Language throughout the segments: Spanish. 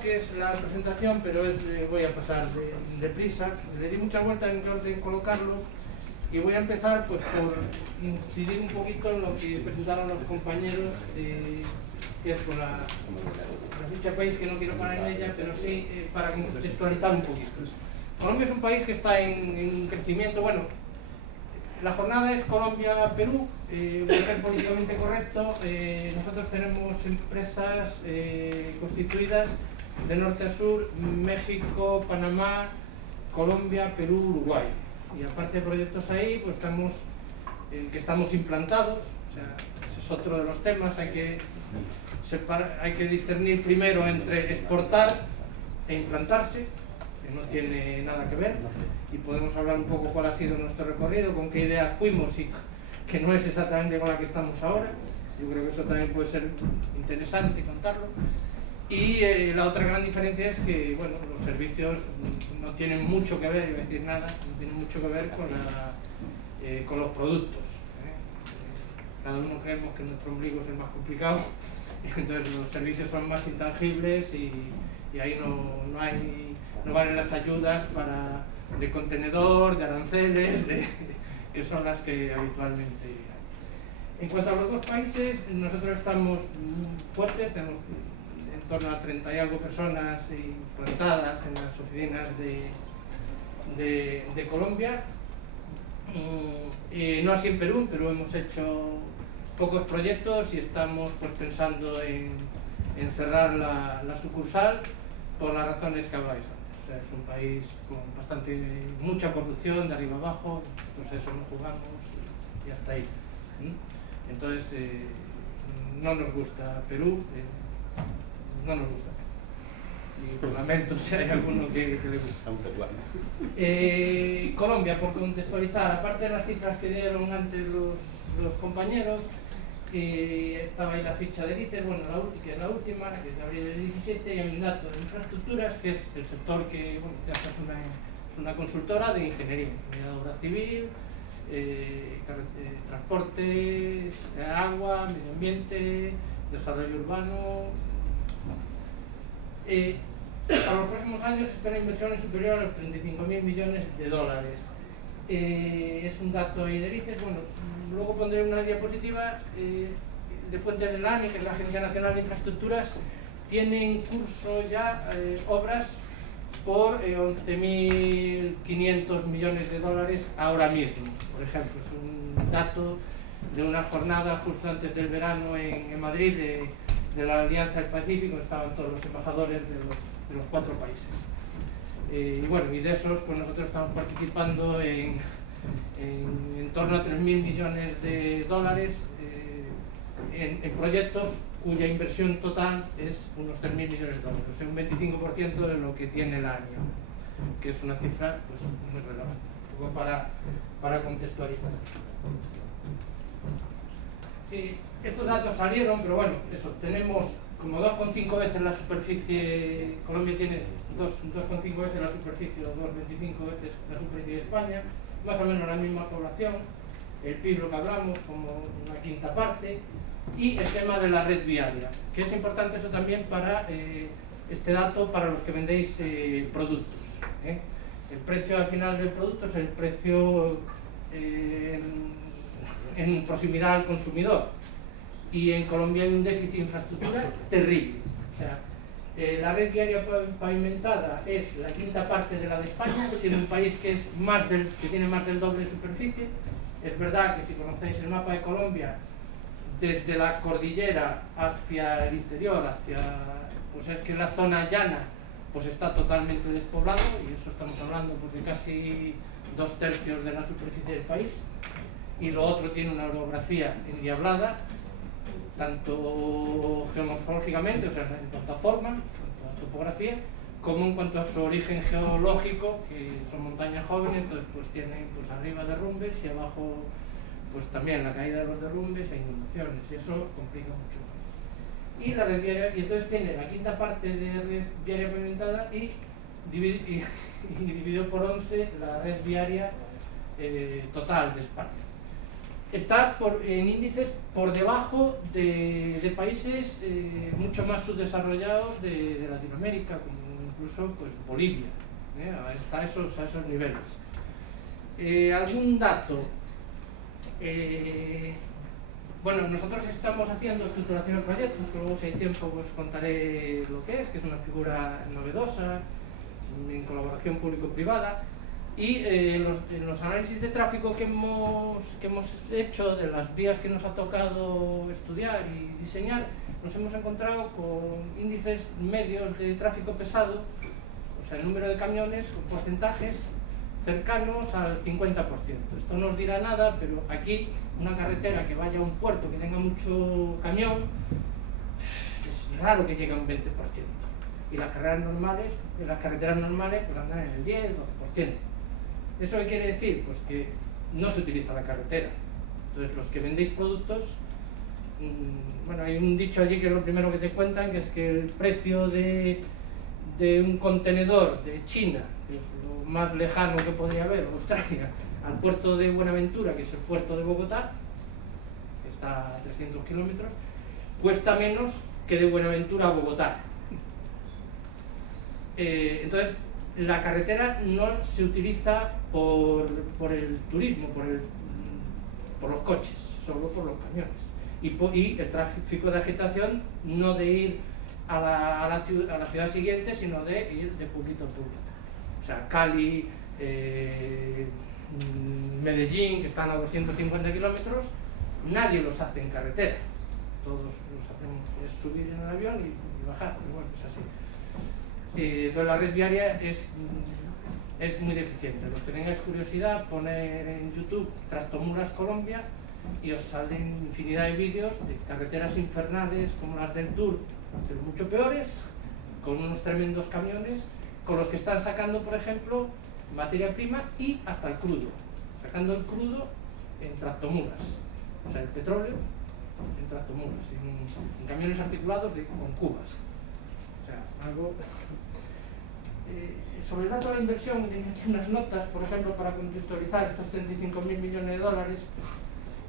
bloques la presentación, pero voy a pasar deprisa. Le di muchas vueltas en qué orden colocarlo y voy a empezar pues por incidir un poquito en lo que presentaron los compañeros, que es con la ficha país, que no quiero parar en ella, pero sí para contextualizar un poquito. Colombia es un país que está en crecimiento. Bueno, la jornada es Colombia-Perú, voy a ser políticamente correcto. Nosotros tenemos empresas constituidas de norte a sur: México, Panamá, Colombia, Perú, Uruguay. Y aparte de proyectos ahí, pues estamos implantados. O sea, ese es otro de los temas. Hay que discernir primero entre exportar e implantarse, que no tiene nada que ver, y podemos hablar un poco cuál ha sido nuestro recorrido, con qué idea fuimos y que no es exactamente con la que estamos ahora. Yo creo que eso también puede ser interesante contarlo. Y la otra gran diferencia es que, bueno, los servicios no tienen mucho que ver, iba a decir nada, no tienen mucho que ver con los productos. Cada uno creemos que nuestro ombligo es el más complicado, entonces los servicios son más intangibles y ahí no valen las ayudas de contenedor, de aranceles, que son las que habitualmente hay. En cuanto a los dos países, nosotros estamos fuertes, tenemos en torno a 30 y algo personas implantadas en las oficinas de Colombia. No así en Perú. En Perú hemos hecho pocos proyectos y estamos pues pensando en cerrar la sucursal por las razones que hablabais antes. O sea, es un país con mucha corrupción de arriba abajo, entonces eso no jugamos y hasta ahí. Entonces no nos gusta Perú, no nos gusta Perú. Y lo lamento si hay alguno que le gusta. Colombia, por contextualizar, aparte de las cifras que dieron antes los compañeros, estaba ahí la ficha de ICER, bueno, que es la última, que es de abril del 17, y hay un dato de infraestructuras, que es el sector que, bueno, es una consultora de ingeniería de obra civil, transportes, agua, medio ambiente, desarrollo urbano. Para los próximos años se espera inversiones superiores a los 35.000 millones de dólares. Es un dato ahí de ICES. Bueno, luego pondré una diapositiva de Fuentes del ANI, que es la Agencia Nacional de Infraestructuras. Tiene en curso ya obras por 11.500 millones de dólares ahora mismo. Por ejemplo, es un dato de una jornada justo antes del verano en Madrid de la Alianza del Pacífico. Estaban todos los embajadores de los 4 países. Y bueno, y de esos pues nosotros estamos participando en torno a 3.000 millones de dólares en proyectos cuya inversión total es unos 3.000 millones de dólares, o sea, un 25% de lo que tiene el año, que es una cifra pues muy relevante, un poco para contextualizar. Estos datos salieron, pero bueno, eso, tenemos como 2,5 veces la superficie. Colombia tiene 2,5 veces la superficie, o 2,25 veces la superficie de España, más o menos la misma población, el PIB, lo que hablamos, como una quinta parte, y el tema de la red viaria, que es importante eso también para este dato para los que vendéis productos. El precio al final del producto es el precio en proximidad al consumidor, y en Colombia hay un déficit de infraestructura terrible. O sea, la red viaria pavimentada es la quinta parte de la de España, siendo un país que tiene más del doble de superficie. Es verdad que si conocéis el mapa de Colombia, desde la cordillera hacia el interior, pues es que la zona llana pues está totalmente despoblado, y eso estamos hablando pues de casi 2/3 de la superficie del país. Y lo otro tiene una orografía endiablada, tanto geomorfológicamente, o sea, en cuanto a forma, en cuanto a topografía, como en cuanto a su origen geológico, que son montañas jóvenes. Entonces pues tienen pues arriba derrumbes y abajo pues también la caída de los derrumbes e inundaciones, y eso complica mucho. Y la red viaria, y entonces tiene la quinta parte de red viaria pavimentada y dividido por 11 la red viaria total de España. está en índices por debajo de países mucho más subdesarrollados de Latinoamérica, como incluso pues, Bolivia, está a esos niveles. ¿Algún dato? Bueno, nosotros estamos haciendo estructuración de proyectos, que luego si hay tiempo pues contaré lo que es una figura novedosa, en colaboración público-privada, y en los análisis de tráfico que hemos hecho de las vías que nos ha tocado estudiar y diseñar, nos hemos encontrado con índices medios de tráfico pesado, o sea, el número de camiones con porcentajes cercanos al 50%. Esto no os dirá nada, pero aquí una carretera que vaya a un puerto que tenga mucho camión, es raro que llegue a un 20%. Y las carreteras normales pues andan en el 10, 12%. ¿Eso qué quiere decir? Pues que no se utiliza la carretera. Entonces los que vendéis productos, bueno, hay un dicho allí que es lo primero que te cuentan, que es que el precio de un contenedor de China, que es lo más lejano que podría haber, Australia, al puerto de Buenaventura, que es el puerto de Bogotá, que está a 300 kilómetros, cuesta menos que de Buenaventura a Bogotá. Entonces, la carretera no se utiliza por el turismo, por los coches, solo por los camiones. Y el tráfico de agitación no de ir a la ciudad siguiente, sino de ir de pueblito a pueblito. O sea, Cali, Medellín, que están a 250 kilómetros, nadie los hace en carretera. Todos los hacemos es subir en el avión y bajar, pero bueno, es así. Entonces la red viaria es muy deficiente. Los que tengáis curiosidad, poner en YouTube Tractomuras Colombia y os salen infinidad de vídeos de carreteras infernales como las del Tour, pero mucho peores, con unos tremendos camiones, con los que están sacando, por ejemplo, materia prima y hasta el crudo, sacando el crudo en tractomulas, o sea, el petróleo en tractomulas, en camiones articulados con cubas. O sea, algo... sobre el dato de la inversión, tenía aquí unas notas, por ejemplo, para contextualizar estos 35.000 millones de dólares.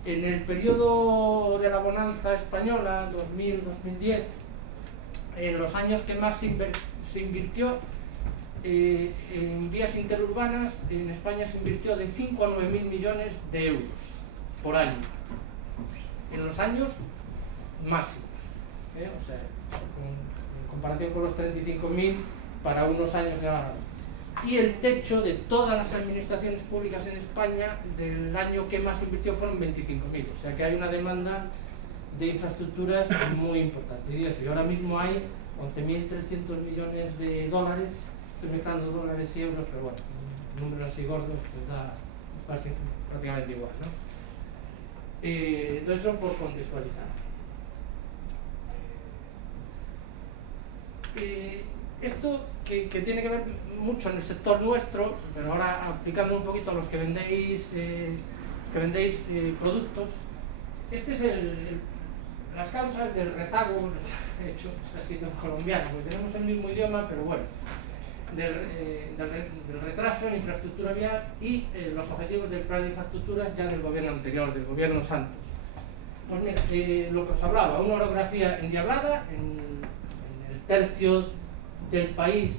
En el periodo de la bonanza española, 2000-2010, en los años que más se invirtió en vías interurbanas, en España se invirtió de 5 a 9.000 millones de euros por año, en los años máximos, o sea, en comparación con los 35.000 para unos años ya. Y el techo de todas las administraciones públicas en España del año que más invirtió fueron 25.000, o sea que hay una demanda de infraestructuras muy importante. Y eso, y ahora mismo hay 11.300 millones de dólares, estoy mezclando dólares y euros, pero bueno, números así gordos pues da prácticamente igual, ¿no? Entonces eso por contextualizar. Esto que tiene que ver mucho en el sector nuestro, pero ahora aplicando un poquito a los que vendéis productos, este es las causas del rezago, de hecho está escrito en colombiano, porque tenemos el mismo idioma, pero bueno, del retraso en infraestructura vial y los objetivos del plan de infraestructuras ya del gobierno anterior, del gobierno Santos. Pues mira, lo que os hablaba, una orografía endiablada en el tercio del país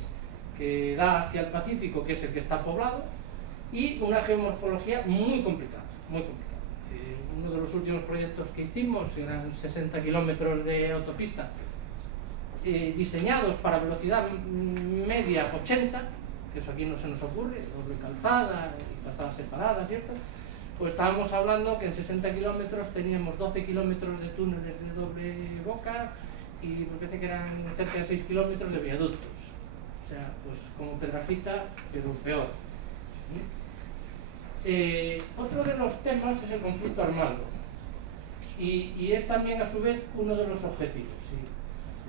que da hacia el Pacífico, que es el que está poblado, y una geomorfología muy complicada, muy complicada. Uno de los últimos proyectos que hicimos eran 60 kilómetros de autopista diseñados para velocidad media 80, que eso aquí no se nos ocurre, doble calzada y calzadas separadas, ¿cierto? Pues estábamos hablando que en 60 kilómetros teníamos 12 kilómetros de túneles de doble boca y me parece que eran cerca de 6 kilómetros de viaductos. O sea, pues como Pedrafita, pero peor. Otro de los temas es el conflicto armado. Y es también a su vez uno de los objetivos. ¿Sí?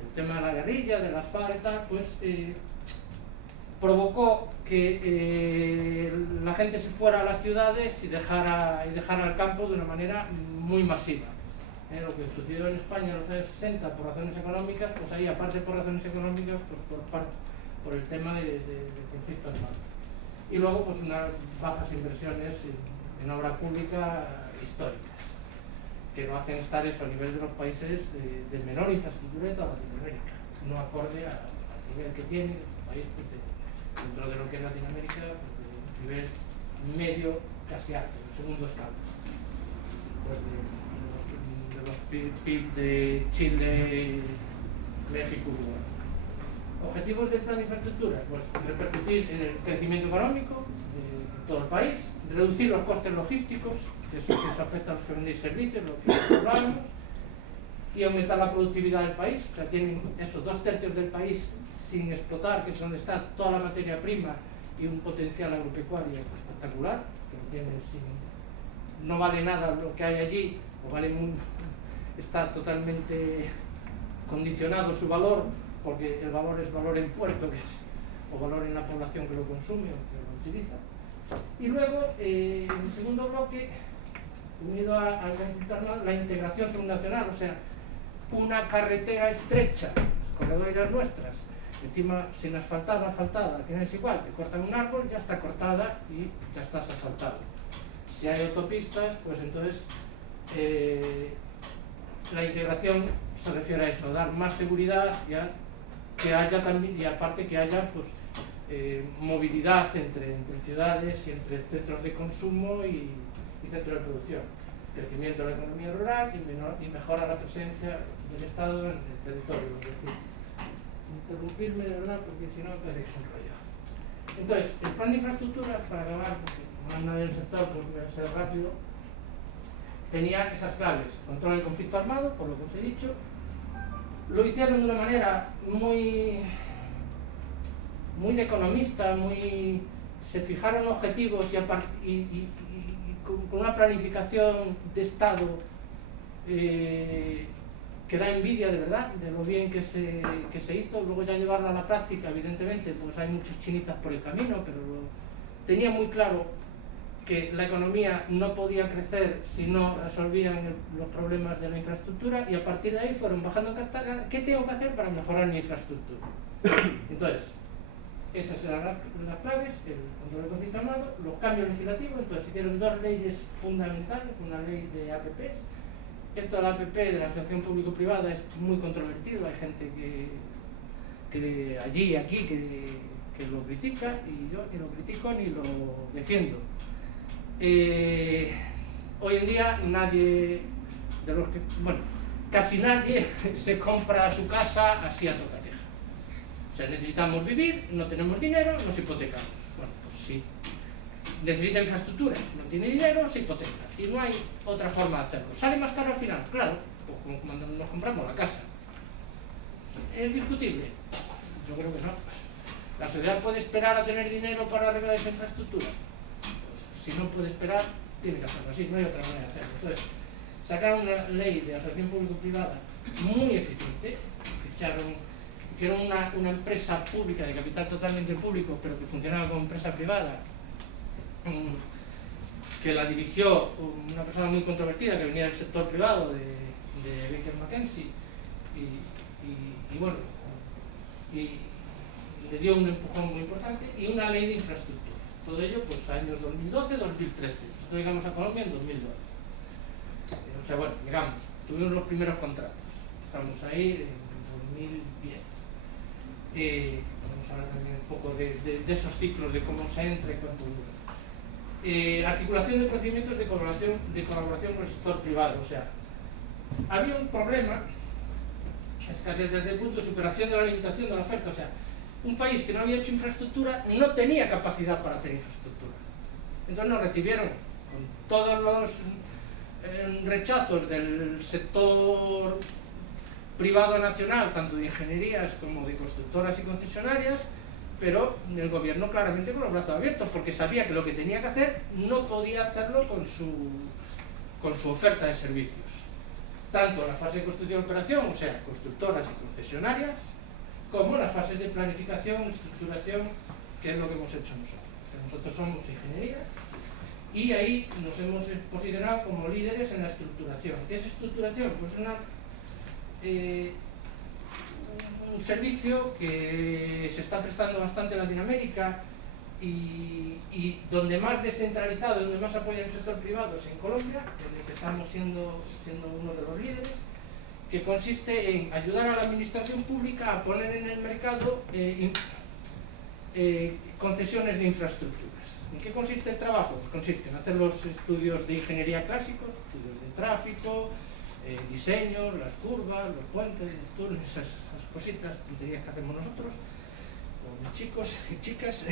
El tema de la guerrilla, de las FARC y tal, pues provocó que la gente se fuera a las ciudades y dejara el campo de una manera muy masiva. Lo que sucedió en España en los años 60 por razones económicas, pues ahí aparte por razones económicas, pues por el tema del conflicto armado. Y luego pues unas bajas inversiones en obra pública históricas. que no hacen estar eso a nivel de los países de menor infraestructura de toda Latinoamérica, no acorde al nivel que tiene el país, pues, dentro de lo que es Latinoamérica, pues, de un nivel medio casi alto, el segundo escalón, pues, de los PIB de Chile, México, Uruguay. Objetivos del plan de infraestructura, pues repercutir en el crecimiento económico de todo el país, reducir los costes logísticos, que eso afecta a los que vendéis servicios, lo que hablábamos, y aumentar la productividad del país. O sea, tienen esos 2/3 del país sin explotar, que es donde está toda la materia prima y un potencial agropecuario espectacular, que lo tienen no vale nada lo que hay allí, o vale está totalmente condicionado su valor, porque el valor es valor en puerto, o valor en la población que lo consume o que lo utiliza. Y luego, en el segundo bloque, unido a la integración subnacional, o sea, una carretera estrecha, corredoras nuestras, encima sin asfaltar, asfaltada, al final es igual, te cortan un árbol, ya está cortada y ya estás asfaltado. Si hay autopistas, pues entonces la integración se refiere a eso, a dar más seguridad y a que haya también, y aparte que haya pues movilidad entre ciudades y entre centros de consumo y centros de producción, crecimiento de la economía rural y mejora la presencia del Estado en el territorio. Es decir, interrumpirme de verdad porque si no tenéis un rollo. Entonces, el plan de infraestructuras, para acabar, porque como anda del sector, pues voy a ser rápido, tenía esas claves: control del conflicto armado, por lo que os he dicho. Lo hicieron de una manera muy economista, se fijaron objetivos y con una planificación de Estado que da envidia de verdad, de lo bien que se hizo. Luego ya llevarlo a la práctica, evidentemente, pues hay muchas chinitas por el camino, pero tenía muy claro que la economía no podía crecer si no resolvían los problemas de la infraestructura, y a partir de ahí fueron bajando cascada. ¿Qué tengo que hacer para mejorar mi infraestructura? Entonces, esas eran las claves: el control del conflicto armado, los cambios legislativos. Entonces se hicieron 2 leyes fundamentales, una ley de APPs. Esto de la APP, de la asociación público-privada, es muy controvertido. Hay gente que allí y aquí que lo critica, y yo ni lo critico ni lo defiendo. Hoy en día nadie de los que, bueno, casi nadie se compra su casa así a tocateja. O sea, necesitamos vivir, no tenemos dinero, nos hipotecamos. Bueno, pues sí. Necesita infraestructuras, no tiene dinero, se hipoteca. Y no hay otra forma de hacerlo. ¿Sale más caro al final? Claro, pues como cuando nos compramos la casa. ¿Es discutible? Yo creo que no. ¿La sociedad puede esperar a tener dinero para arreglar esa infraestructura? Si no puede esperar, tiene que hacerlo así, no hay otra manera de hacerlo. Entonces, sacaron una ley de asociación público-privada muy eficiente, hicieron una empresa pública de capital totalmente público, pero que funcionaba como empresa privada, que la dirigió una persona muy controvertida que venía del sector privado de Baker McKenzie, y bueno, y le dio un empujón muy importante, y una ley de infraestructura. Todo ello, pues, años 2012-2013. Nosotros llegamos a Colombia en 2012. O sea, bueno, llegamos, tuvimos los primeros contratos. Estamos ahí en 2010. Vamos a hablar también un poco de esos ciclos, de cómo se entra y cuánto dura. Articulación de procedimientos de colaboración con el sector privado. O sea, había un problema, escasez desde el punto de superación de la limitación de la oferta. O sea, un país que no había hecho infraestructura no tenía capacidad para hacer infraestructura. Entonces nos recibieron con todos los rechazos del sector privado nacional, tanto de ingenierías como de constructoras y concesionarias, pero el gobierno claramente con los brazos abiertos, porque sabía que lo que tenía que hacer no podía hacerlo con su oferta de servicios. Tanto en la fase de construcción y operación, o sea, constructoras y concesionarias, como las fases de planificación, estructuración, que es lo que hemos hecho nosotros. O sea, nosotros somos ingeniería y ahí nos hemos posicionado como líderes en la estructuración. ¿Qué es estructuración? Pues un servicio que se está prestando bastante en Latinoamérica y donde más descentralizado, donde más apoya el sector privado es en Colombia, en el que estamos siendo uno de los líderes, que consiste en ayudar a la administración pública a poner en el mercado concesiones de infraestructuras. ¿En qué consiste el trabajo? Pues consiste en hacer los estudios de ingeniería clásicos, estudios de tráfico, diseños, las curvas, los puentes, los túneles, esas cositas, tonterías que hacemos nosotros, los chicos y chicas.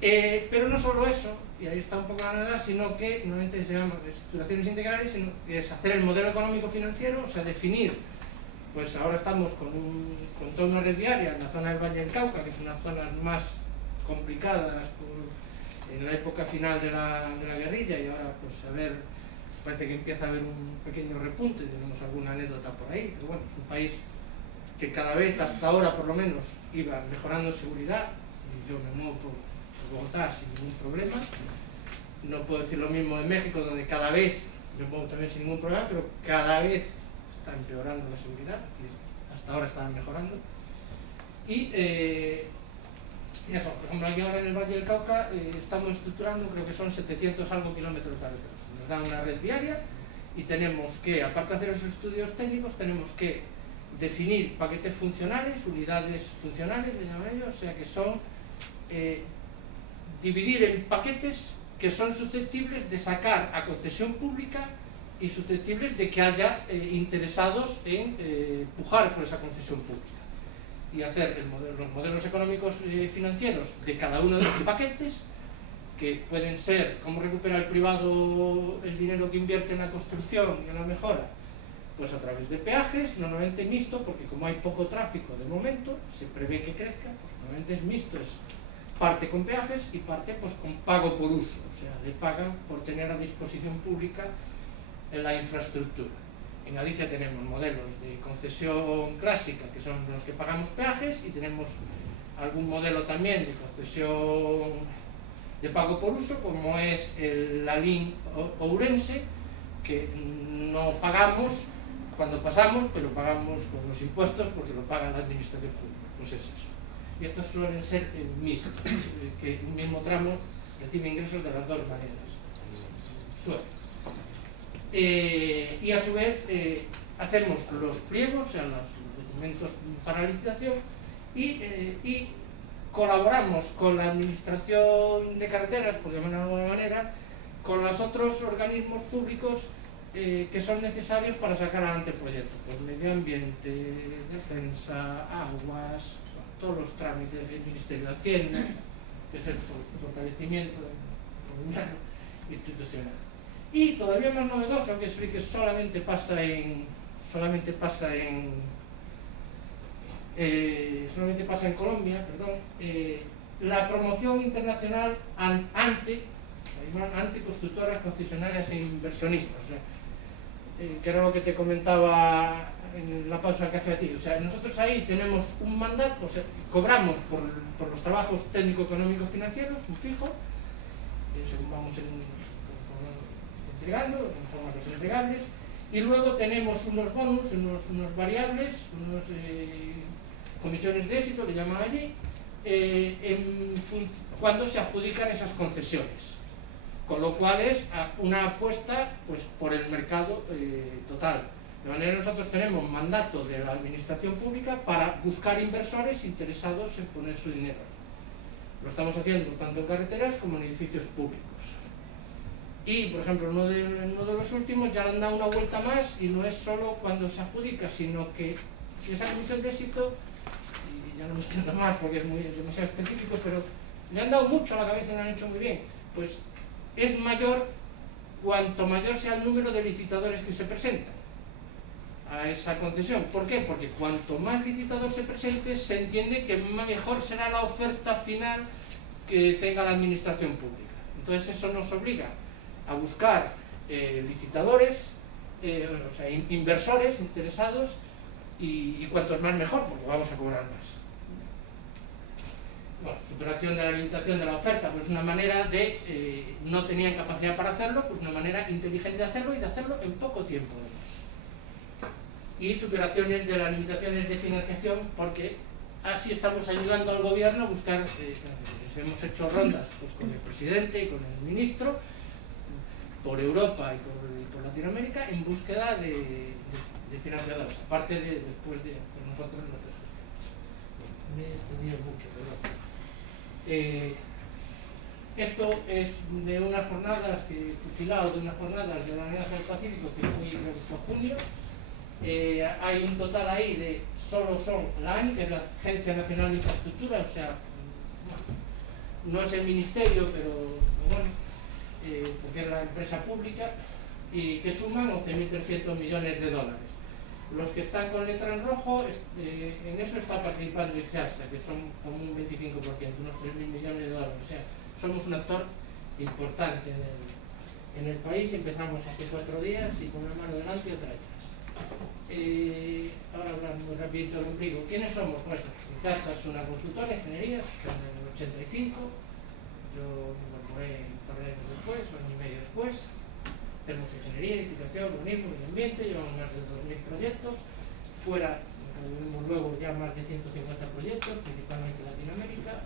Pero no solo eso, y ahí está un poco la novedad, sino que normalmente se llama estructuraciones integrales, sino que es hacer el modelo económico financiero, o sea, definir, pues ahora estamos con toda una red viaria en la zona del Valle del Cauca, que es una zona más complicadas en la época final de la guerrilla, y ahora pues a ver, parece que empieza a haber un pequeño repunte, tenemos alguna anécdota por ahí, pero bueno, es un país que cada vez, hasta ahora por lo menos, iba mejorando en seguridad, y yo me muevo por Bogotá sin ningún problema. No puedo decir lo mismo de México, donde cada vez me muevo también sin ningún problema, pero cada vez está empeorando la seguridad, y hasta ahora estaba mejorando. Y eso, por ejemplo, aquí ahora en el Valle del Cauca estamos estructurando, creo que son 700 algo kilómetros carreteros. Nos dan una red viaria y tenemos que, aparte de hacer esos estudios técnicos, tenemos que definir paquetes funcionales, unidades funcionales, le llaman ellos, o sea que son dividir en paquetes que son susceptibles de sacar a concesión pública y susceptibles de que haya interesados en pujar por esa concesión pública, y hacer los modelos económicos financieros de cada uno de los paquetes, que pueden ser cómo recupera el privado el dinero que invierte en la construcción y en la mejora, pues a través de peajes, normalmente mixto, porque como hay poco tráfico de momento, se prevé que crezca, pues normalmente es mixto, es parte con peajes y parte pues con pago por uso, o sea, le pagan por tener a disposición pública la infraestructura. En Galicia tenemos modelos de concesión clásica, que son los que pagamos peajes, y tenemos algún modelo también de concesión de pago por uso, como es la LIN Ourense, que no pagamos cuando pasamos, pero pagamos con los impuestos porque lo paga la administración pública. Pues es eso. Y estos suelen ser mixtos, que un mismo tramo recibe ingresos de las dos maneras. Y a su vez hacemos los pliegos, o sea, los documentos para licitación, y colaboramos con la administración de carreteras, por llamarlo de alguna manera, con los otros organismos públicos que son necesarios para sacar adelante el proyecto, pues medio ambiente, defensa, aguas, todos los trámites del Ministerio de Hacienda, que es el fortalecimiento institucional. Y todavía más novedoso, que es que solamente pasa en Colombia, perdón, la promoción internacional ante constructoras, concesionarias e inversionistas, o sea, que era lo que te comentaba en la pausa del café a ti. O sea, nosotros ahí tenemos un mandato, o sea, cobramos por los trabajos técnico-económicos financieros, un fijo, según vamos entregando, conforme a los entregables, y luego tenemos unos bonus, unos variables, comisiones de éxito, que llaman allí, cuando se adjudican esas concesiones. Con lo cual es una apuesta pues, por el mercado total. De manera que nosotros tenemos mandato de la administración pública para buscar inversores interesados en poner su dinero. Lo estamos haciendo tanto en carreteras como en edificios públicos. Y, por ejemplo, uno de los últimos ya le han dado una vuelta más, y no es solo cuando se adjudica, sino que esa comisión de éxito, y ya no me extiendo más porque es demasiado específico, pero le han dado mucho a la cabeza y lo han hecho muy bien. Pues es mayor cuanto mayor sea el número de licitadores que se presentan a esa concesión. ¿Por qué? Porque cuanto más licitador se presente, se entiende que mejor será la oferta final que tenga la administración pública. Entonces eso nos obliga a buscar licitadores, o sea, inversores interesados, y cuantos más mejor, porque vamos a cobrar más. Bueno, superación de la limitación de la oferta, pues una manera de, no tenían capacidad para hacerlo, pues una manera inteligente de hacerlo, y de hacerlo en poco tiempo además. Y superaciones de las limitaciones de financiación, porque así estamos ayudando al gobierno a buscar, hemos hecho rondas pues, con el presidente y con el ministro por Europa y por Latinoamérica en búsqueda de financiadores, aparte de después de nosotros los me he extendido mucho, pero esto es de unas jornadas fusilado de unas jornadas de la Alianza del Pacífico que fue junio. Hay un total ahí de solo son la ANI, que es la Agencia Nacional de Infraestructura, o sea, no es el ministerio, pero bueno, porque es la empresa pública, y que suman 11.300 millones de dólares. Los que están con letra en rojo, en eso está participando ICEASA, que son como un 25%, unos 3.000 millones de dólares. O sea, somos un actor importante en el país. Empezamos hace 4 días y con una mano delante y otra detrás. Ahora hablamos muy rapidito del ombligo. ¿Quiénes somos? Pues ICEASA es una consultora de ingeniería, en el 85. Yo me incorporé un par de años después, un año y medio después. Tenemos ingeniería, edificación, urbanismo, medio ambiente, llevamos más de 2.000 proyectos. Fuera, tenemos luego ya más de 150 proyectos, principalmente en Latinoamérica,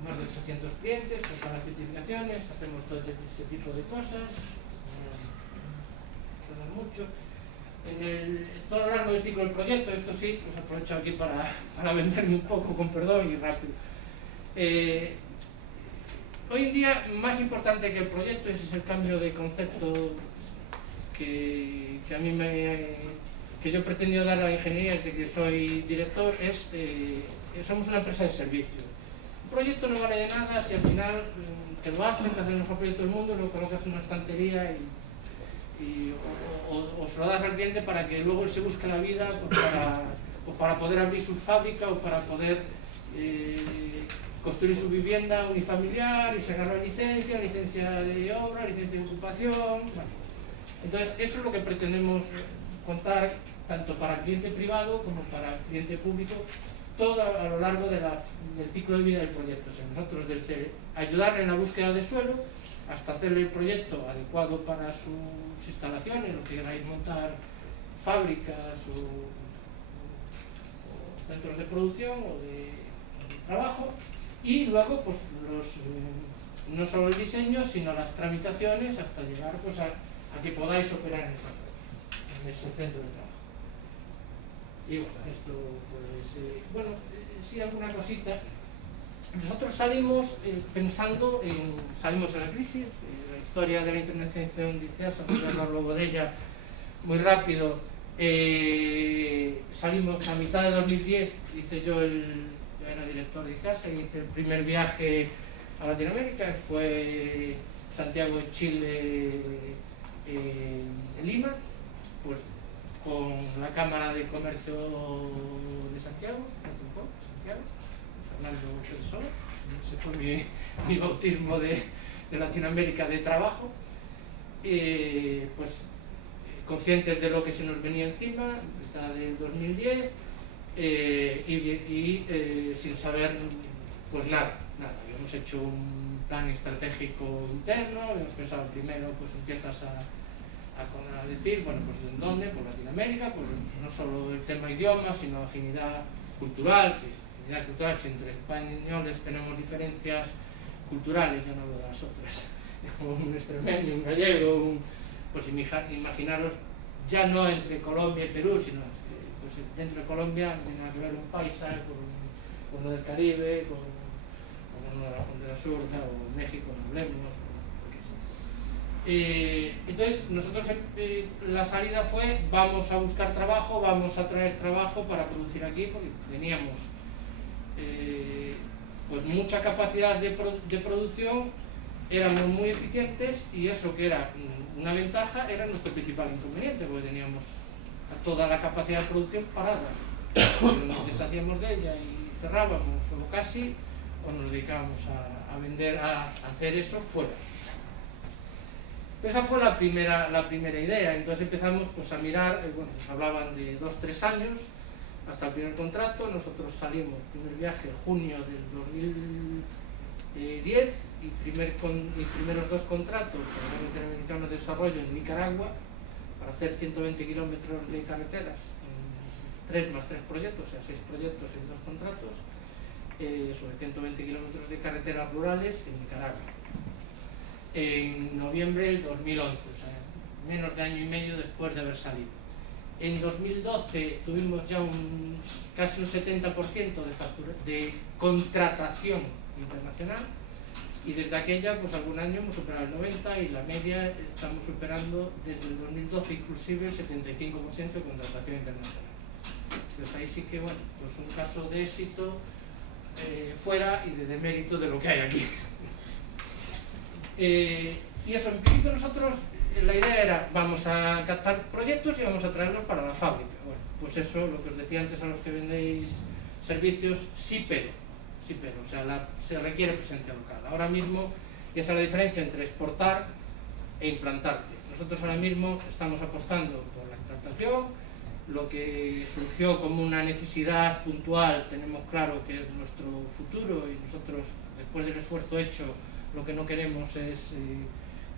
más de 800 clientes, con todas las certificaciones, hacemos todo ese tipo de cosas, mucho. Todo a lo largo del ciclo del proyecto, esto sí, pues aprovecho aquí para venderme un poco, con perdón y rápido. Hoy en día, más importante que el proyecto, ese es el cambio de concepto que a mí que yo he pretendido dar a la ingeniería desde que soy director, es somos una empresa de servicio. Un proyecto no vale de nada si al final te lo hacen, te hacen el mejor proyecto del mundo, lo colocas en una estantería o se lo das al cliente para que luego él se busque la vida o para poder abrir su fábrica o para poder construir su vivienda unifamiliar y sacar la licencia de obra, licencia de ocupación. Bueno. Entonces, eso es lo que pretendemos contar tanto para el cliente privado como para el cliente público, todo a lo largo del ciclo de vida del proyecto. O sea, nosotros desde ayudarle en la búsqueda de suelo hasta hacerle el proyecto adecuado para sus instalaciones, lo que queráis montar, fábricas o centros de producción o de trabajo. Y luego, pues, no solo el diseño, sino las tramitaciones hasta llegar pues, a que podáis operar en ese centro de trabajo. Y bueno, esto, pues, sí, alguna cosita. Nosotros salimos pensando salimos en la crisis, la historia de la internacionalización de ICEASA, voy a hablar luego de ella muy rápido. Salimos a mitad de 2010, hice yo era director de ICEASA y hice el primer viaje a Latinoamérica, fue Santiago de Chile, Lima, pues con la Cámara de Comercio de Santiago, Fernando Persona, ese fue mi bautismo de Latinoamérica de trabajo, pues conscientes de lo que se nos venía encima, mitad del 2010, sin saber pues nada. Habíamos hecho un plan estratégico interno, habíamos pensado primero, pues empiezas a decir, bueno, pues ¿en dónde? Pues Latinoamérica, pues no solo el tema idioma, sino afinidad cultural, si entre españoles tenemos diferencias culturales, yo no hablo de las otras, un extremeño, un gallego, pues imaginaros, ya no entre Colombia y Perú, sino pues dentro de Colombia tiene que ver un paisa con uno del Caribe, con uno de la frontera sur, o México, no hablemos. Entonces nosotros la salida fue vamos a buscar trabajo, vamos a traer trabajo para producir aquí, porque teníamos pues mucha capacidad de producción, éramos muy eficientes y eso que era una ventaja era nuestro principal inconveniente, porque teníamos toda la capacidad de producción parada, nos deshacíamos de ella y cerrábamos o casi, o nos dedicábamos a vender, a hacer eso fuera. Esa fue la primera idea. Entonces empezamos pues, a mirar, bueno, nos hablaban de 2-3 años hasta el primer contrato. Nosotros salimos, primer viaje, junio del 2010 y primeros 2 contratos con el Banco Interamericano de Desarrollo en Nicaragua para hacer 120 kilómetros de carreteras 3 más 3 proyectos, o sea, 6 proyectos en 2 contratos, sobre 120 kilómetros de carreteras rurales en Nicaragua. En noviembre del 2011, o sea, menos de año y medio después de haber salido. En 2012 tuvimos ya casi un 70% de contratación internacional, y desde aquella, pues algún año hemos superado el 90% y la media estamos superando desde el 2012 inclusive el 75% de contratación internacional. Entonces ahí sí que, bueno, pues un caso de éxito fuera y de demérito de lo que hay aquí. Y eso, en principio nosotros, la idea era, vamos a captar proyectos y vamos a traerlos para la fábrica. Bueno, pues eso, lo que os decía antes a los que vendéis servicios, sí, pero, o sea, se requiere presencia local. Ahora mismo, esa es la diferencia entre exportar e implantarte. Nosotros ahora mismo estamos apostando por la implantación, lo que surgió como una necesidad puntual, tenemos claro que es nuestro futuro, y nosotros, después del esfuerzo hecho, lo que no queremos es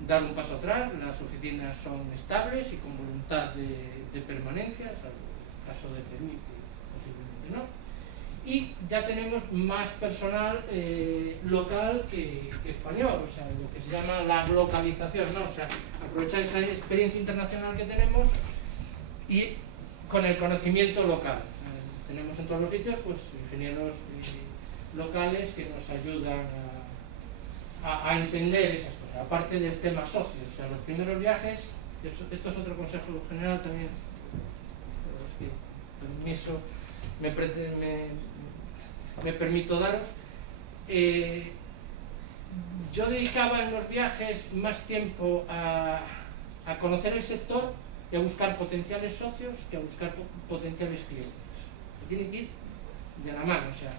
dar un paso atrás. Las oficinas son estables y con voluntad de permanencia, salvo el caso de Perú, que posiblemente no. Y ya tenemos más personal local que español, o sea, lo que se llama la localización, ¿no? O sea, aprovechar esa experiencia internacional que tenemos y con el conocimiento local. Tenemos en todos los sitios pues ingenieros locales que nos ayudan a entender esas cosas, aparte del tema socio. O sea, los primeros viajes, esto es otro consejo general también, pero es que permiso me permito daros. Yo dedicaba en los viajes más tiempo a conocer el sector y a buscar potenciales socios que a buscar potenciales clientes. Tiene que ir de la mano, o sea,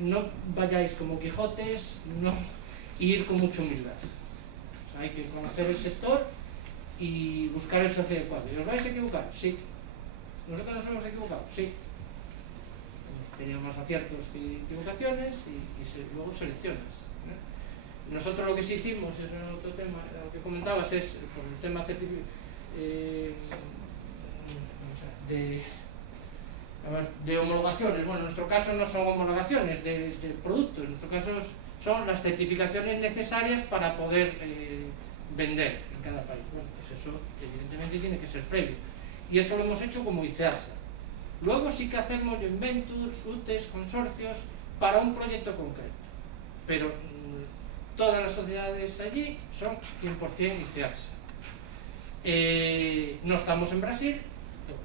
no vayáis como Quijotes, no, y ir con mucha humildad. O sea, hay que conocer el sector y buscar el socio adecuado. ¿Y os vais a equivocar? Sí. ¿Nosotros nos hemos equivocado? Sí. Hemos tenido más aciertos que equivocaciones y luego seleccionas. Nosotros lo que sí hicimos, es otro tema, lo que comentabas, es por el tema de homologaciones. Bueno, en nuestro caso no son homologaciones de productos, en nuestro caso son las certificaciones necesarias para poder vender en cada país. Bueno, pues eso evidentemente tiene que ser previo. Y eso lo hemos hecho como ICEASA. Luego sí que hacemos joint ventures, UTES, consorcios para un proyecto concreto. Pero todas las sociedades allí son 100% ICEASA. No estamos en Brasil,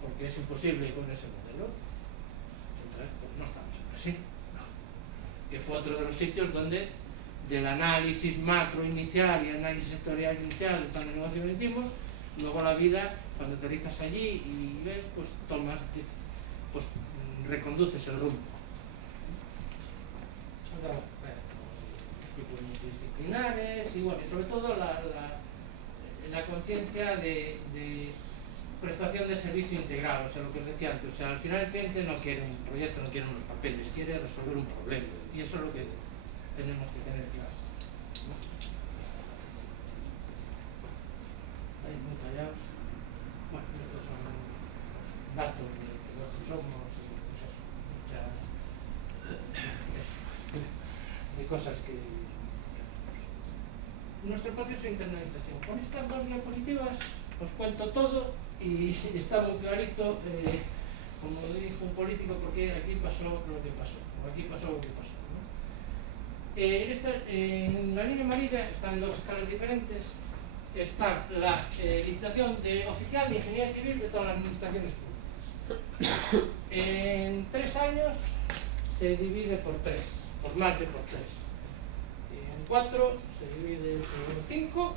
porque es imposible con ese modelo. Entonces, pues no estamos en Brasil. No. Que fue otro de los sitios donde del análisis macro inicial y análisis sectorial inicial del plan de negocio que hicimos, luego la vida, cuando aterrizas allí y ves, pues tomas, pues reconduces el rumbo. Equipos multidisciplinares y bueno, y sobre todo la conciencia de prestación de servicio integrado, o sea, lo que os decía antes, o sea, al final el cliente no quiere un proyecto, no quiere unos papeles, quiere resolver un problema, y eso es lo que tenemos que tener claro. Estáis muy callados. Bueno, estos son los datos de lo que somos y pues eso, de cosas que hacemos. Nuestro proceso de internalización. Con estas dos diapositivas os cuento todo y está muy clarito, como dijo un político, porque aquí pasó lo que pasó, o aquí pasó lo que pasó, ¿no? En la línea amarilla están dos escalas diferentes. Está la licitación de oficial de ingeniería civil de todas las administraciones públicas. En 3 años se divide por 3, por más de por 3. En 4 se divide por 5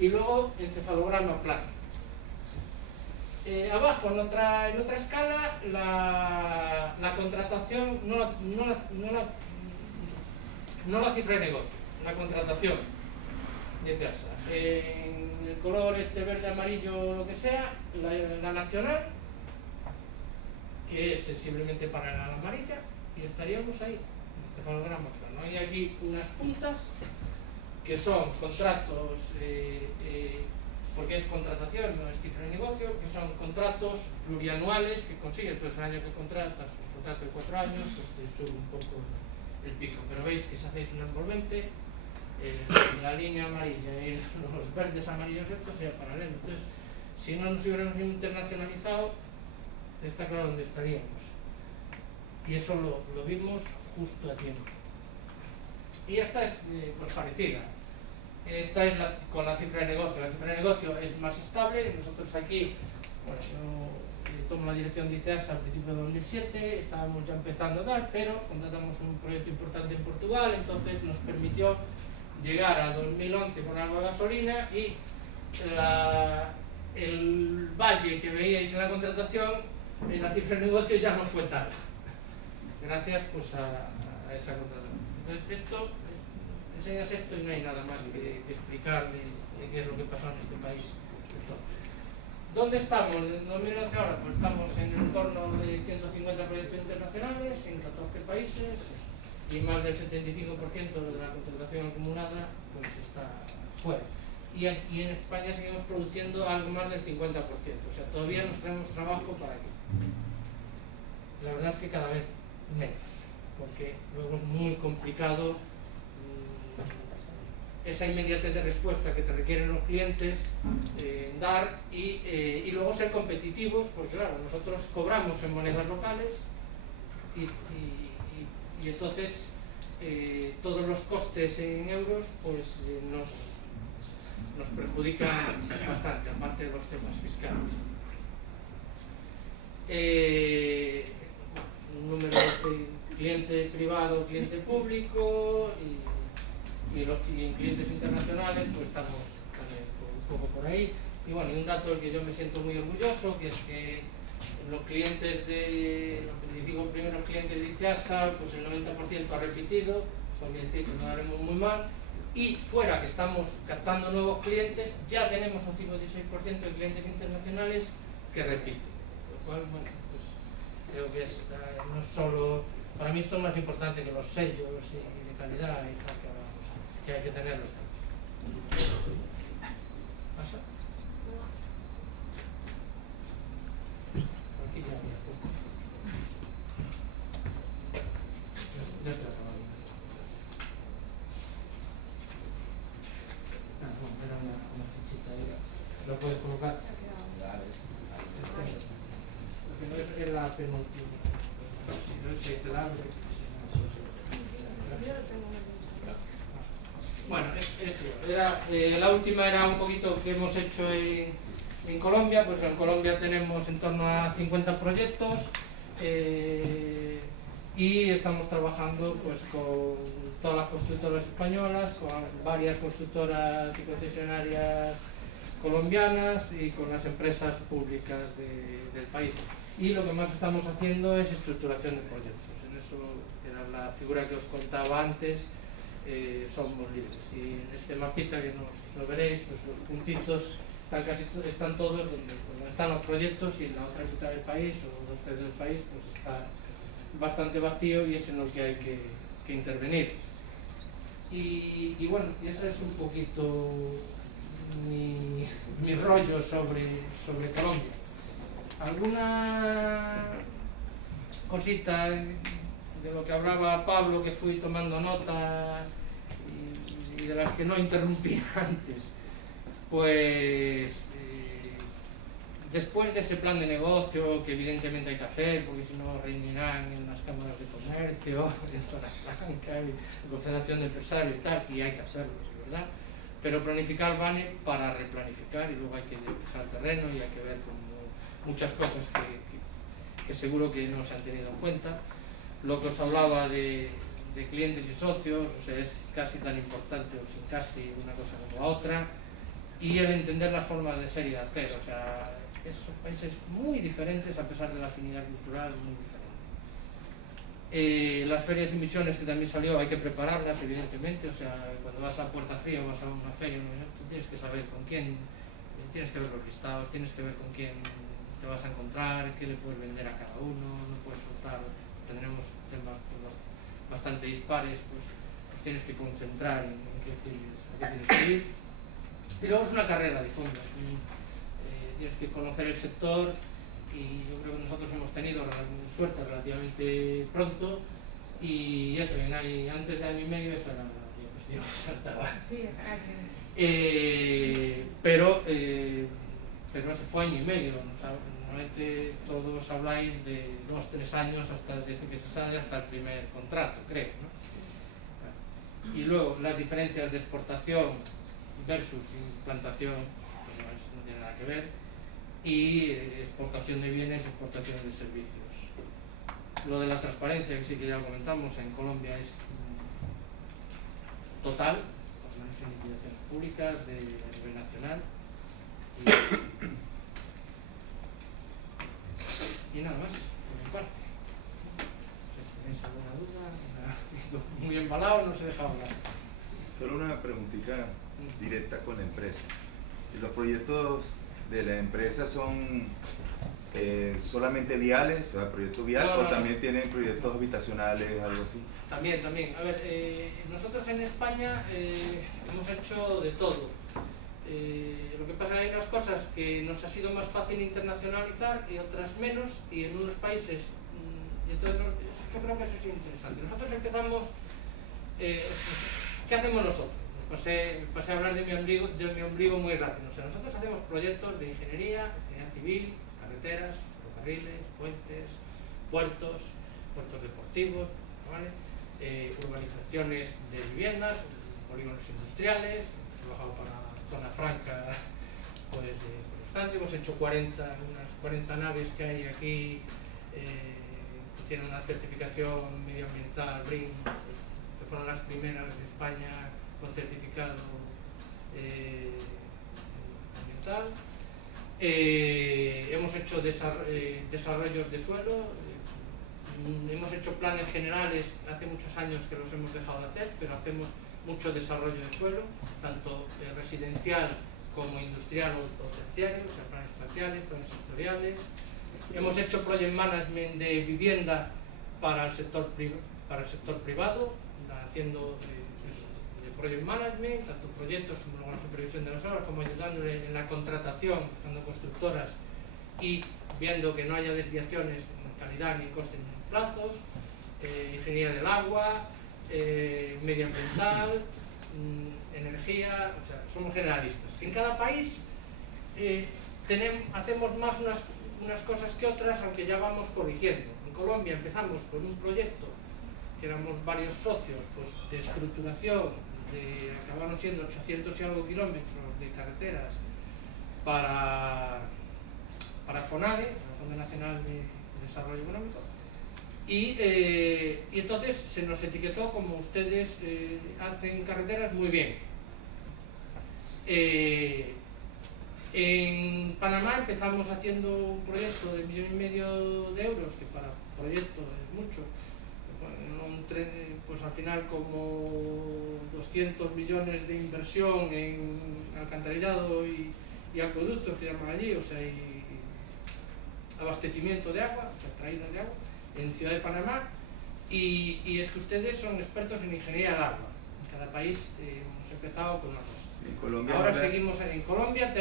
y luego encefalograma plano. Abajo, en otra escala, la contratación, no la cifra de negocio, la contratación, dice así. En el color verde, amarillo, lo que sea, la nacional, que es sensiblemente paralela a la amarilla, y estaríamos ahí, en el encefalograma plano. Hay aquí unas puntas que son contratos porque es contratación, no es cifra de negocio, que son contratos plurianuales que consigues, entonces el año que contratas, un contrato de 4 años, pues te sube un poco el pico, pero veis que si hacéis un envolvente, la línea amarilla y los verdes amarillos estos sería paralelo. Entonces, si no nos hubiéramos internacionalizado, está claro dónde estaríamos. Y eso lo vimos justo a tiempo. Y esta es pues parecida. Esta es con la cifra de negocio. La cifra de negocio es más estable. Nosotros aquí, bueno, yo tomo la dirección de ICEASA a principios de 2007, estábamos ya empezando a dar, pero contratamos un proyecto importante en Portugal, entonces nos permitió llegar a 2011 con algo de gasolina y el valle que veíais en la contratación, en la cifra de negocio ya no fue tal, gracias pues a esa contratación. Entonces enseñas esto y no hay nada más que explicar de qué es lo que pasó en este país. ¿Dónde estamos en 2011 ahora? Pues estamos en el entorno de 150 proyectos internacionales en 14 países y más del 75% de la contratación acumulada pues está fuera. Y aquí en España seguimos produciendo algo más del 50%, o sea, todavía nos tenemos trabajo para aquí. La verdad es que cada vez menos, porque luego es muy complicado esa inmediatez de respuesta que te requieren los clientes dar y luego ser competitivos, porque claro, nosotros cobramos en monedas locales y entonces todos los costes en euros pues nos perjudican bastante, aparte de los temas fiscales. Número de cliente privado, cliente público y en clientes internacionales pues estamos también un poco por ahí. Y bueno, y un dato del que yo me siento muy orgulloso, que es que los clientes los digo primeros clientes de ICEASA, pues el 90% ha repetido, eso quiere decir que no haremos muy mal, y fuera que estamos captando nuevos clientes, ya tenemos un 56% de clientes internacionales que repiten, lo cual, bueno, pues creo que es no solo, para mí esto es más importante que los sellos de calidad y tal que hablamos antes, que hay que tenerlos también. ¿Pasa? Aquí ya había poco. Ya estoy acabando. Bueno, era una fichita ahí. ¿Lo puedes colocar? Porque no es la penúltima. Si no, si te la abre. Bueno, la última era un poquito que hemos hecho en Colombia. Pues en Colombia tenemos en torno a 50 proyectos y estamos trabajando pues con todas las constructoras españolas, con varias constructoras y concesionarias colombianas y con las empresas públicas del país. Y lo que más estamos haciendo es estructuración de proyectos. En eso era la figura que os contaba antes. Somos líderes y en este mapita que lo veréis, pues los puntitos están todos donde están los proyectos y en la otra mitad del país o 2/3 del país pues está bastante vacío y es en lo que hay que intervenir. Y bueno, ese es un poquito mi rollo sobre Colombia. ¿Alguna cosita de lo que hablaba Pablo que fui tomando nota y de las que no interrumpí antes? Pues después de ese plan de negocio que evidentemente hay que hacer, porque si no reunirán en las cámaras de comercio, en Zona Franca, en Confederación de Empresarios y tal, y hay que hacerlo, ¿verdad? Pero planificar vale para replanificar y luego hay que pisar terreno y hay que ver como muchas cosas que seguro que no se han tenido en cuenta. Lo que os hablaba de clientes y socios, o sea, es casi tan importante o sin casi una cosa como la otra, y el entender las formas de ser y de hacer, o sea, son países muy diferentes a pesar de la afinidad cultural, muy diferente. Las ferias y misiones que también salió, hay que prepararlas evidentemente, o sea, cuando vas a Puerta Fría o vas a una feria, tú tienes que saber con quién, tienes que ver los listados, tienes que ver con quién te vas a encontrar, qué le puedes vender a cada uno, no puedes soltar, tendremos temas pues, bastante dispares, pues tienes que concentrar en qué tienes que ir. Y luego es una carrera de fondo, tienes que conocer el sector, y yo creo que nosotros hemos tenido suerte relativamente pronto, y eso, antes de año y medio eso era la diapositiva que saltaba. Sí, pero eso fue año y medio. Normalmente todos habláis de 2-3 años desde que se sale hasta el primer contrato, creo, ¿no? Bueno. Y luego las diferencias de exportación versus implantación, que no tiene nada que ver, y exportación de bienes, exportación de servicios. Lo de la transparencia, que sí que ya lo comentamos, en Colombia es total, por lo menos en licitaciones públicas a nivel nacional. Y nada más, por mi parte. No sé si tenéis alguna duda, muy embalado, no se deja hablar. Solo una preguntita directa con la empresa. ¿Los proyectos de la empresa son solamente viales, o sea, proyectos viales, o también tienen proyectos habitacionales, algo así? También. A ver, nosotros en España hemos hecho de todo. Lo que pasa es que hay unas cosas que nos ha sido más fácil internacionalizar y otras menos, y en unos países, entonces yo creo que eso es interesante. Nosotros empezamos, ¿qué hacemos nosotros? Pasé a hablar de mi ombligo muy rápido. O sea, nosotros hacemos proyectos de ingeniería civil, carreteras, ferrocarriles, puentes, puertos deportivos, ¿vale? Urbanizaciones de viviendas, polígonos industriales. Hemos trabajado para Zona Franca, pues bastante. Hemos hecho unas 40 naves que hay aquí que tienen una certificación medioambiental BRIM, que fueron las primeras de España con certificado ambiental. Hemos hecho desarrollos de suelo, hemos hecho planes generales, hace muchos años que los hemos dejado de hacer, pero hacemos mucho desarrollo de suelo, tanto residencial como industrial o terciario, o sea, planes espaciales, planes sectoriales. Hemos hecho project management de vivienda para el sector privado, haciendo de project management, tanto proyectos como luego la supervisión de las obras, como ayudándole en la contratación, buscando constructoras y viendo que no haya desviaciones en calidad ni en costes ni en plazos, ingeniería del agua, medioambiental, energía, o sea, somos generalistas. En cada país hacemos más unas cosas que otras, aunque ya vamos corrigiendo. En Colombia empezamos con un proyecto que éramos varios socios, pues de estructuración, acabaron siendo 800 y algo kilómetros de carreteras para FONADE, el Fondo Nacional de Desarrollo Económico, y entonces se nos etiquetó como ustedes hacen carreteras muy bien. En Panamá empezamos haciendo un proyecto de 1,5 millones de euros, que para proyecto es mucho, pues al final como 200 millones de inversión en alcantarillado y acueductos que llaman allí, o sea, y abastecimiento de agua, o sea, traída de agua, en Ciudad de Panamá, y es que ustedes son expertos en ingeniería del agua. En cada país hemos empezado con una cosa. En Colombia ahora seguimos en Colombia,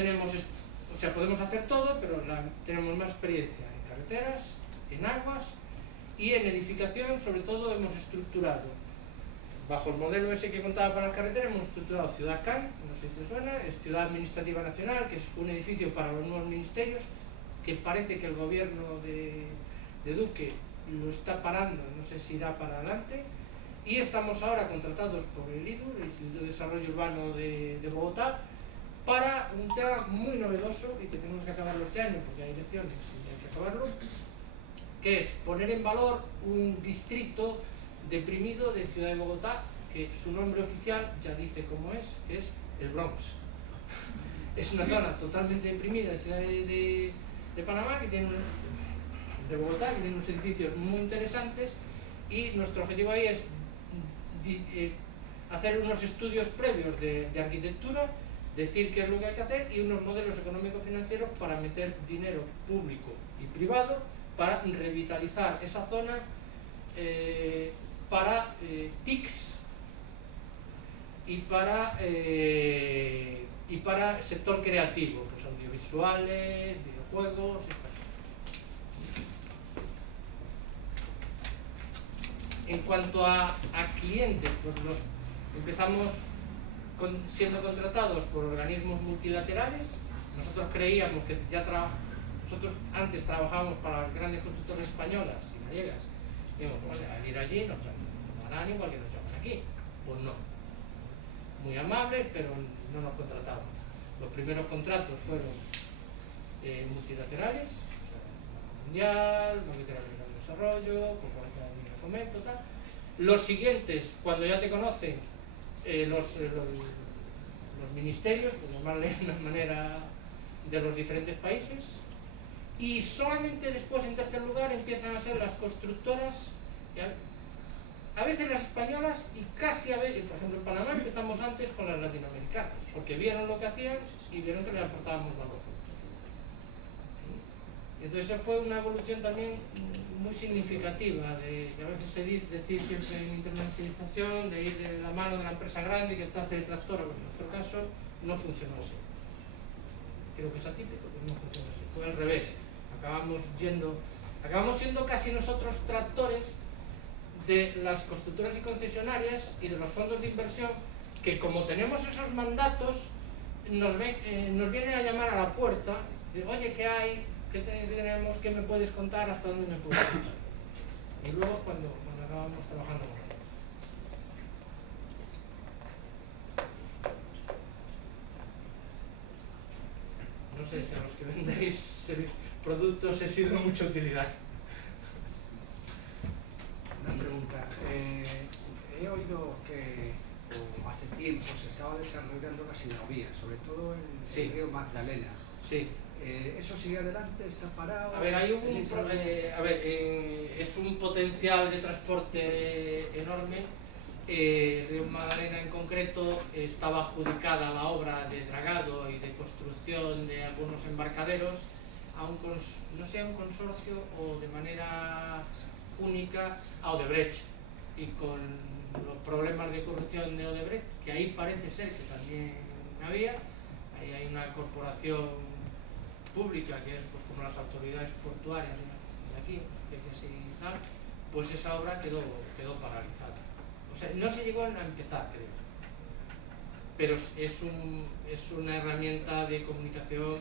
o sea, podemos hacer todo, pero tenemos más experiencia en carreteras, en aguas y en edificación. Sobre todo hemos estructurado, bajo el modelo ese que contaba para las carreteras, hemos estructurado Ciudad CAN, no sé si te suena, es Ciudad Administrativa Nacional, que es un edificio para los nuevos ministerios, que parece que el gobierno de Duque lo está parando, no sé si irá para adelante, y estamos ahora contratados por el IDU, el Instituto de Desarrollo Urbano de Bogotá, para un tema muy novedoso y que tenemos que acabarlo este año porque hay elecciones y hay que acabarlo, que es poner en valor un distrito deprimido de Ciudad de Bogotá, que su nombre oficial ya dice cómo es, que es el Bronx. Es una zona totalmente deprimida de Ciudad de Panamá, de Bogotá, que tiene unos edificios muy interesantes, y nuestro objetivo ahí es hacer unos estudios previos de arquitectura, decir qué es lo que hay que hacer, y unos modelos económico-financieros para meter dinero público y privado para revitalizar esa zona para TICs y y para el sector creativo, pues audiovisuales, videojuegos, etc. En cuanto a clientes, pues empezamos siendo contratados por organismos multilaterales. Nosotros creíamos que nosotros antes trabajábamos para las grandes constructoras españolas y gallegas. Y dijimos, bueno, al ir allí nos llamarán igual que nos llaman aquí. Pues no. Muy amable, pero no nos contrataban. Los primeros contratos fueron multilaterales, o sea, Mundial, Banco Interamericano de Desarrollo, Corporación de Fomento, tal. Los siguientes, cuando ya te conocen, los ministerios, por llamarle de una manera, de los diferentes países, y solamente después, en tercer lugar, empiezan a ser las constructoras, a veces las españolas, y casi a veces, por ejemplo en Panamá empezamos antes con las latinoamericanas, porque vieron lo que hacían y vieron que le aportábamos valor. Entonces fue una evolución también muy significativa, que a veces se decir siempre en internacionalización, de ir de la mano de la empresa grande que está hace de tractora, pero en nuestro caso no funcionó así. Creo que es atípico, pero no funcionó así. Fue al revés. Acabamos siendo casi nosotros tractores de las constructoras y concesionarias y de los fondos de inversión, que como tenemos esos mandatos, nos vienen a llamar a la puerta, de oye, ¿qué hay? ¿Qué tenemos? ¿Qué me puedes contar? ¿Hasta dónde me puedes contar? Y luego cuando acabamos trabajando con ellos. No sé si a los que vendéis productos he sido de mucha utilidad. Una pregunta. He oído que hace tiempo se estaba desarrollando las hidrovías, sobre todo en el río Magdalena. Sí. ¿Eso sigue adelante? ¿Está parado? A ver, es un potencial de transporte enorme. Río Magdalena en concreto estaba adjudicada la obra de dragado y de construcción de algunos embarcaderos a un consorcio o de manera única a Odebrecht, y con los problemas de corrupción de Odebrecht, que ahí parece ser que también había, ahí hay una corporación pública que es pues como las autoridades portuarias de aquí, que es así y tal, pues esa obra quedó paralizada. O sea, no se llegó a empezar, creo, pero es una herramienta de comunicación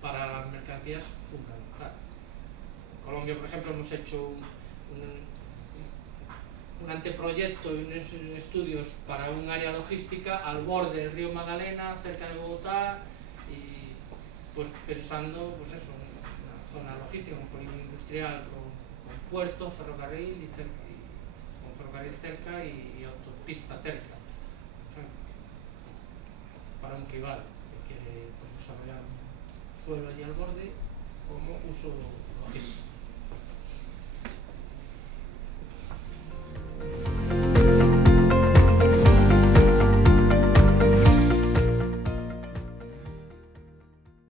para las mercancías fundamental. En Colombia, por ejemplo, hemos hecho un anteproyecto y unos estudios para un área logística al borde del río Magdalena, cerca de Bogotá, y pues pensando pues eso, en una zona logística, un polígono industrial con puerto, ferrocarril con ferrocarril cerca y autopista cerca, para un privado que quiere pues, desarrollar un suelo allí al borde como uso logístico.